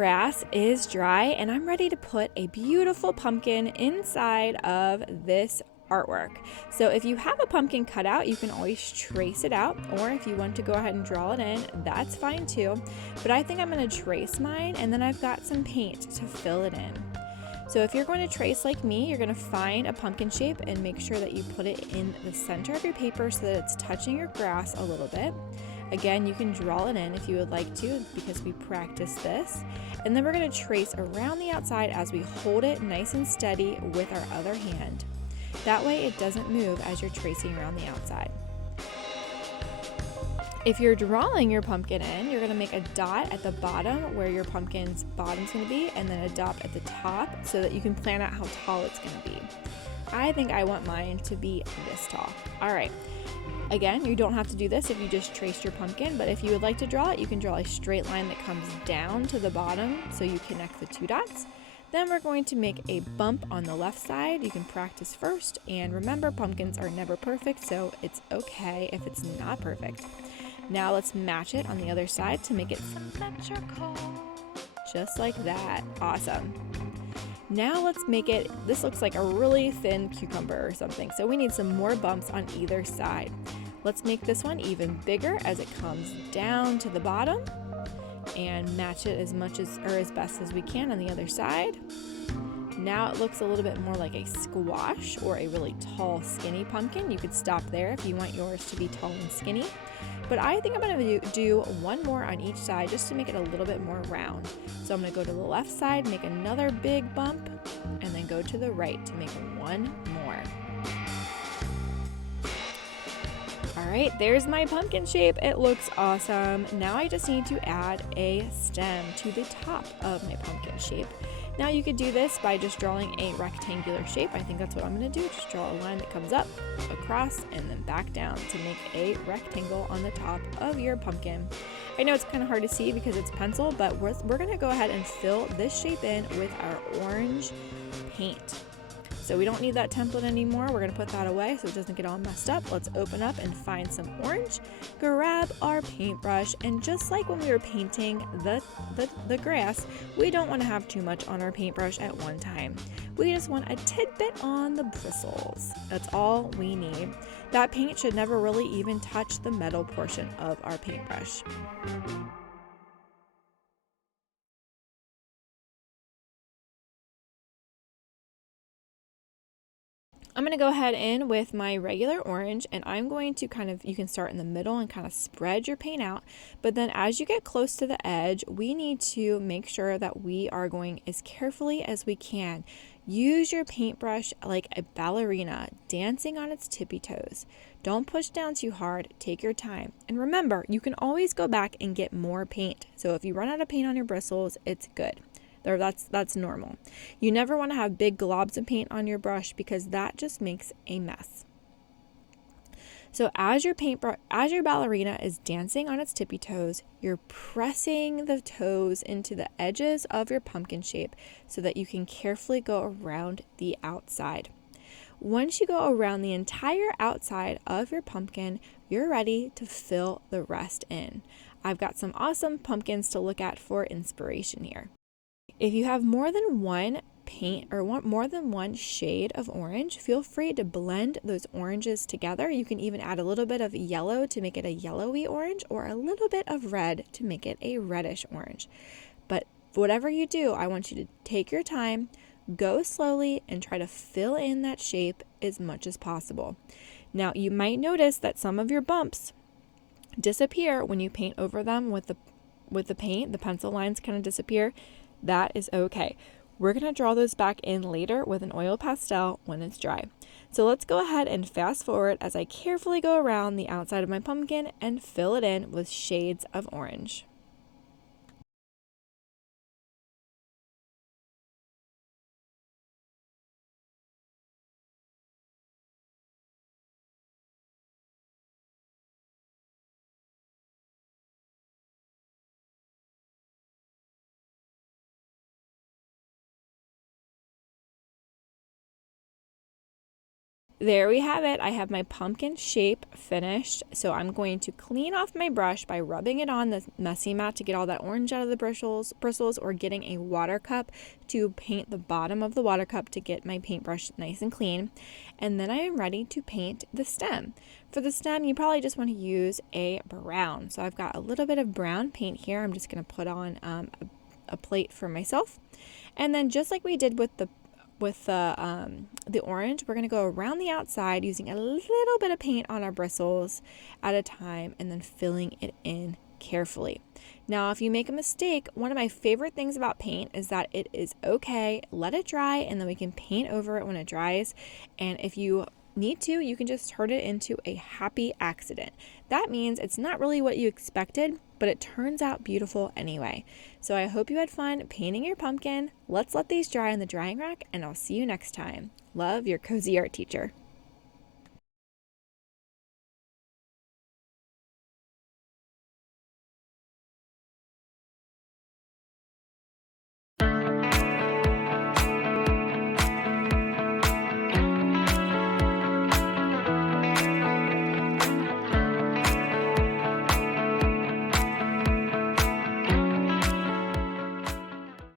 grass is dry and I'm ready to put a beautiful pumpkin inside of this artwork. So if you have a pumpkin cut out, you can always trace it out, or if you want to go ahead and draw it in, that's fine too. But I think I'm going to trace mine, and then I've got some paint to fill it in. So if you're going to trace like me, you're going to find a pumpkin shape and make sure that you put it in the center of your paper so that it's touching your grass a little bit. Again, you can draw it in if you would like to, because we practiced this. And then we're going to trace around the outside as we hold it nice and steady with our other hand. That way it doesn't move as you're tracing around the outside. If you're drawing your pumpkin in, you're going to make a dot at the bottom where your pumpkin's bottom's going to be, and then a dot at the top so that you can plan out how tall it's going to be. I think I want mine to be this tall. All right. Again, you don't have to do this if you just traced your pumpkin, but if you would like to draw it, you can draw a straight line that comes down to the bottom so you connect the two dots. Then we're going to make a bump on the left side. You can practice first, and remember, pumpkins are never perfect, so it's okay if it's not perfect. Now let's match it on the other side to make it symmetrical, just like that. Awesome. Now let's make it, this looks like a really thin cucumber or something, so we need some more bumps on either side. Let's make this one even bigger as it comes down to the bottom, and match it as best as we can on the other side. Now it looks a little bit more like a squash or a really tall, skinny pumpkin. You could stop there if you want yours to be tall and skinny. But I think I'm going to do one more on each side just to make it a little bit more round. So I'm going to go to the left side, make another big bump, and then go to the right to make one more. Alright, there's my pumpkin shape. It looks awesome. Now I just need to add a stem to the top of my pumpkin shape. Now you could do this by just drawing a rectangular shape. I think that's what I'm going to do. Just draw a line that comes up, across, and then back down to make a rectangle on the top of your pumpkin. I know it's kind of hard to see because it's pencil, but we're going to go ahead and fill this shape in with our orange paint. So we don't need that template anymore. We're going to put that away so it doesn't get all messed up. Let's open up and find some orange, grab our paintbrush, and just like when we were painting the grass, we don't want to have too much on our paintbrush at one time. We just want a tidbit on the bristles. That's all we need. That paint should never really even touch the metal portion of our paintbrush. I'm going to go ahead in with my regular orange, and I'm going to you can start in the middle and kind of spread your paint out, but then as you get close to the edge, we need to make sure that we are going as carefully as we can. Use your paintbrush like a ballerina, dancing on its tippy toes. Don't push down too hard, take your time. And remember, you can always go back and get more paint. So if you run out of paint on your bristles, it's good. That's normal. You never want to have big globs of paint on your brush because that just makes a mess. So as your ballerina is dancing on its tippy toes, you're pressing the toes into the edges of your pumpkin shape so that you can carefully go around the outside. Once you go around the entire outside of your pumpkin, you're ready to fill the rest in. I've got some awesome pumpkins to look at for inspiration here. If you have more than one paint or more than one shade of orange, feel free to blend those oranges together. You can even add a little bit of yellow to make it a yellowy orange, or a little bit of red to make it a reddish orange. But whatever you do, I want you to take your time, go slowly, and try to fill in that shape as much as possible. Now, you might notice that some of your bumps disappear when you paint over them with the paint. The pencil lines kind of disappear. That is okay. We're going to draw those back in later with an oil pastel when it's dry. So let's go ahead and fast forward as I carefully go around the outside of my pumpkin and fill it in with shades of orange. There we have it. I have my pumpkin shape finished. So I'm going to clean off my brush by rubbing it on the messy mat to get all that orange out of the bristles, or getting a water cup to paint the bottom of the water cup to get my paintbrush nice and clean. And then I am ready to paint the stem. For the stem, you probably just want to use a brown. So I've got a little bit of brown paint here. I'm just going to put on a plate for myself. And then just like we did with the orange, we're going to go around the outside using a little bit of paint on our bristles at a time, and then filling it in carefully. Now, if you make a mistake, one of my favorite things about paint is that it is okay. Let it dry, and then we can paint over it when it dries. And if you need to, you can just turn it into a happy accident. That means it's not really what you expected, but it turns out beautiful anyway. So I hope you had fun painting your pumpkin. Let's let these dry in the drying rack, and I'll see you next time. Love, your cozy art teacher.